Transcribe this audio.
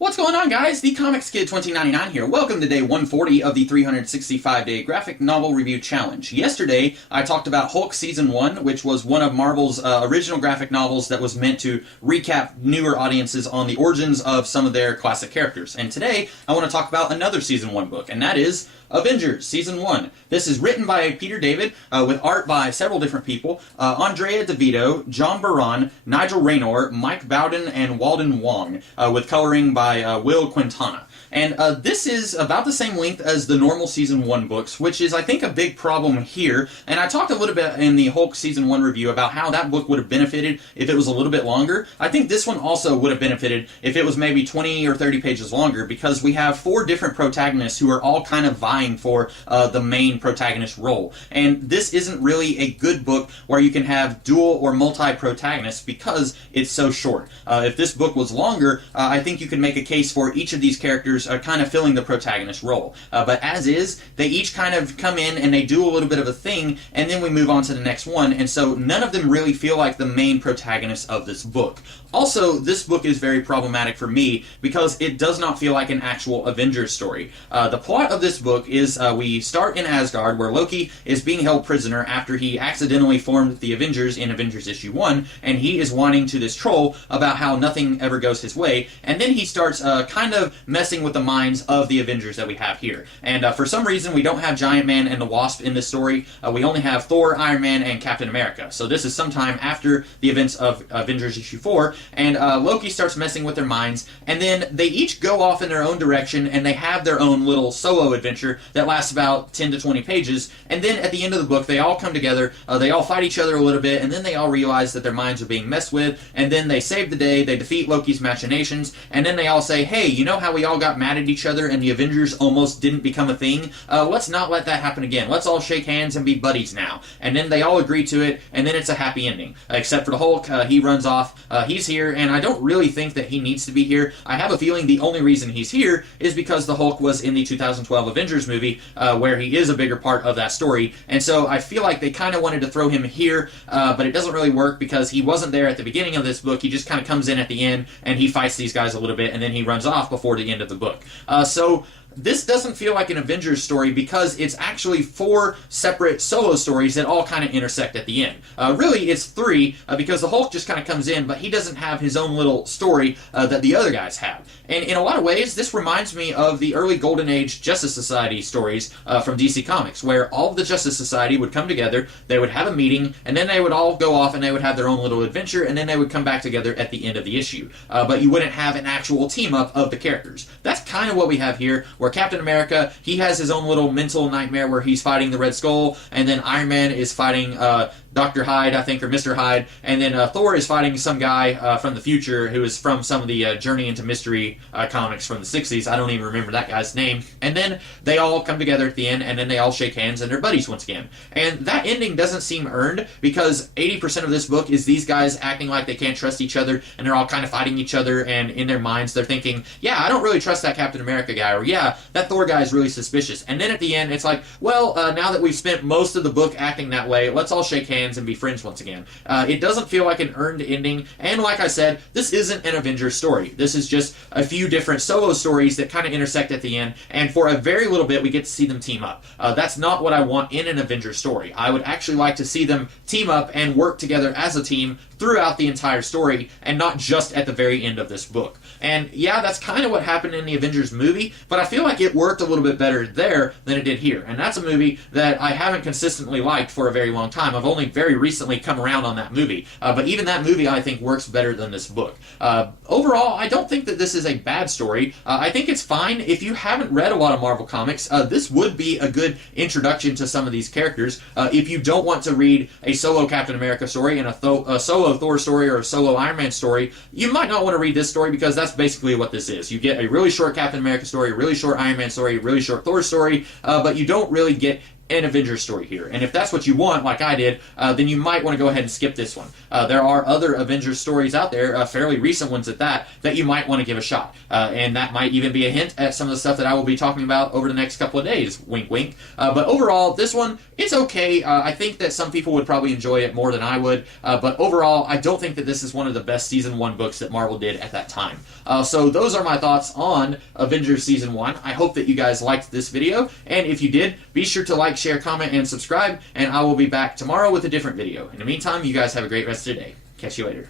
What's going on, guys? The Comics Kid 2099 here. Welcome to day 140 of the 365-day graphic novel review challenge. Yesterday, I talked about Hulk Season 1, which was one of Marvel's original graphic novels that was meant to recap newer audiences on the origins of some of their classic characters. And today, I want to talk about another Season 1 book, and that is Avengers Season 1. This is written by Peter David, with art by several different people. Andrea DeVito, John Baran, Nigel Raynor, Mike Bowden, and Walden Wong, with coloring by Will Quintana. And this is about the same length as the normal Season 1 books, which is, I think, a big problem here. And I talked a little bit in the Hulk Season 1 review about how that book would have benefited if it was a little bit longer. I think this one also would have benefited if it was maybe 20 or 30 pages longer, because we have 4 different protagonists who are all kind of vying for the main protagonist role. And this isn't really a good book where you can have dual or multi-protagonists because it's so short. If this book was longer, I think you could make a case for each of these characters kind of filling the protagonist role. But as is, they each kind of come in and they do a little bit of a thing, and then we move on to the next one, and so none of them really feel like the main protagonists of this book. Also, this book is very problematic for me because it does not feel like an actual Avengers story. The plot of this book is we start in Asgard, where Loki is being held prisoner after he accidentally formed the Avengers in Avengers issue 1, and he is whining to this troll about how nothing ever goes his way, and then he starts kind of messing with the minds of the Avengers that we have here. And for some reason, we don't have Giant Man and the Wasp in this story. We only have Thor, Iron Man, and Captain America. So this is sometime after the events of Avengers issue 4, and Loki starts messing with their minds, and then they each go off in their own direction, and they have their own little solo adventure that lasts about 10 to 20 pages, and then at the end of the book, they all come together, they all fight each other a little bit, and then they all realize that their minds are being messed with, and then they save the day, they defeat Loki's machinations, and then they all say, hey, you know how we all got mad at each other and the Avengers almost didn't become a thing? Let's not let that happen again. Let's all shake hands and be buddies now. And then they all agree to it, and then it's a happy ending. Except for the Hulk, he runs off. He's here, and I don't really think that he needs to be here. I have a feeling the only reason he's here is because the Hulk was in the 2012 Avengers movie, where he is a bigger part of that story. And so I feel like they kind of wanted to throw him here, but it doesn't really work because he wasn't there at the beginning of this book. He just kind of comes in at the end, and he fights these guys a little bit, and then he runs off before the end of the book. So this doesn't feel like an Avengers story because it's actually 4 separate solo stories that all kind of intersect at the end. Really, it's 3 because the Hulk just kind of comes in, but he doesn't have his own little story that the other guys have. And in a lot of ways, this reminds me of the early Golden Age Justice Society stories from DC Comics, where all of the Justice Society would come together, they would have a meeting, and then they would all go off and they would have their own little adventure, and then they would come back together at the end of the issue. But you wouldn't have an actual team-up of the characters. That's kind of what we have here, where Captain America, he has his own little mental nightmare where he's fighting the Red Skull, and then Iron Man is fighting Dr. Hyde, I think, or Mr. Hyde, and then Thor is fighting some guy from the future who is from some of the Journey into Mystery comics from the 60s. I don't even remember that guy's name. And then they all come together at the end, and then they all shake hands, and they're buddies once again. And that ending doesn't seem earned, because 80% of this book is these guys acting like they can't trust each other, and they're all kind of fighting each other, and in their minds they're thinking, yeah, I don't really trust that Captain America guy, or yeah, that Thor guy is really suspicious. And then at the end, it's like, well, now that we've spent most of the book acting that way, let's all shake hands and be friends once again. It doesn't feel like an earned ending, and like I said, this isn't an Avengers story. This is just a few different solo stories that kind of intersect at the end, and for a very little bit we get to see them team up. That's not what I want in an Avengers story. I would actually like to see them team up and work together as a team throughout the entire story, and not just at the very end of this book. And yeah, that's kind of what happened in the Avengers movie, but I feel like it worked a little bit better there than it did here. And that's a movie that I haven't consistently liked for a very long time. I've only very recently come around on that movie. But even that movie, I think, works better than this book. Overall, I don't think that this is a bad story. I think it's fine. If you haven't read a lot of Marvel comics, this would be a good introduction to some of these characters. If you don't want to read a solo Captain America story and a solo Thor story or a solo Iron Man story, you might not want to read this story, because that's basically what this is. You get a really short Captain America story, a really short Iron Man story, a really short Thor story, but you don't really get an Avengers story here. And if that's what you want, like I did, then you might want to go ahead and skip this one. There are other Avengers stories out there, fairly recent ones at that you might want to give a shot. And that might even be a hint at some of the stuff that I will be talking about over the next couple of days. Wink, wink. But overall, this one, it's okay. I think that some people would probably enjoy it more than I would. But overall, I don't think that this is one of the best Season 1 books that Marvel did at that time. So those are my thoughts on Avengers Season 1. I hope that you guys liked this video. And if you did, be sure to like, share, comment, and subscribe. And I will be back tomorrow with a different video. In the meantime, you guys have a great rest of your day. Catch you later.